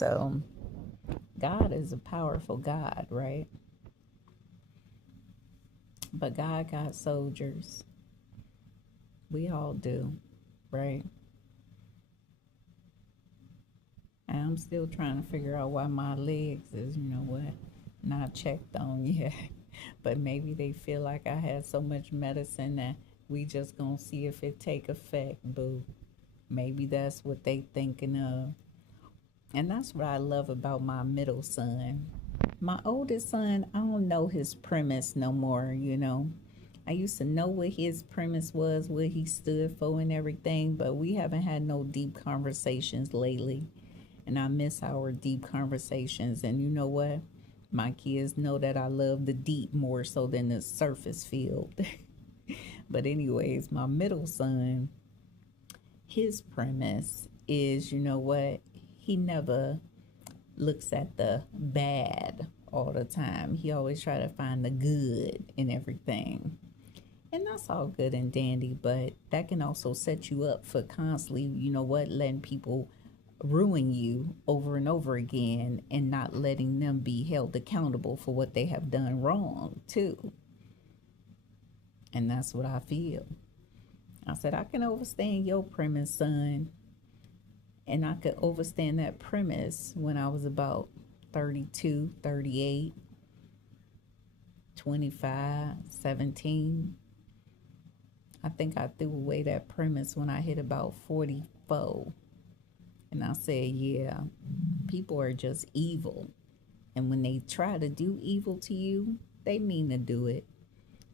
So God is a powerful God, right? But God got soldiers. We all do, right? And I'm still trying to figure out why my legs is, not checked on yet. But maybe they feel like I had so much medicine that we just gonna see if it take effect, boo. Maybe that's what they thinking of. And that's what I love about my middle son. My oldest son, I don't know his premise no more. I used to know what his premise was, what he stood for, and everything, but we haven't had no deep conversations lately. And I miss our deep conversations. And you know what? My kids know that I love the deep more so than the surface field. But, anyways, my middle son, his premise is, you know what? He never looks at the bad all the time. He always try to find the good in everything. And that's all good and dandy, but that can also set you up for constantly, letting people ruin you over and over again and not letting them be held accountable for what they have done wrong, too. And that's what I feel. I said, I can understand your premise, son. And I could understand that premise when I was about 32, 38, 25, 17. I think I threw away that premise when I hit about 44. And I said, yeah, people are just evil. And when they try to do evil to you, they mean to do it.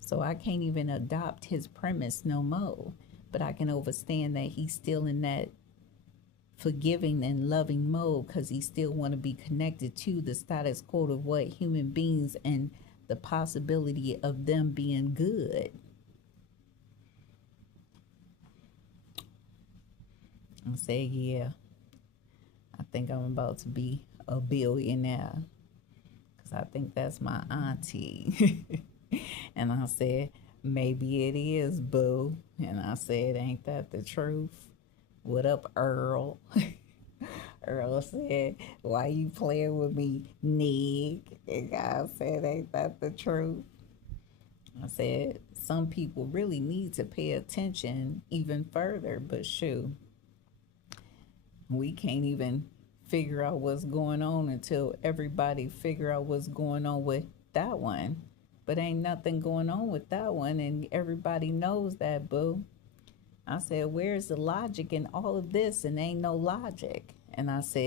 So I can't even adopt his premise no more. But I can understand that he's still in that forgiving and loving mode because he still want to be connected to the status quo of what human beings and the possibility of them being good. I say, yeah, I think I'm about to be a billionaire because I think that's my auntie. And I said, maybe it is, boo. And I said, ain't that the truth? What up, Earl? Earl said, why you playing with me, Nig? And I said, ain't that the truth? I said, some people really need to pay attention even further, but shoot, we can't even figure out what's going on until everybody figure out what's going on with that one. But ain't nothing going on with that one, and everybody knows that, boo. I said, where's the logic in all of this? And ain't no logic. And I said,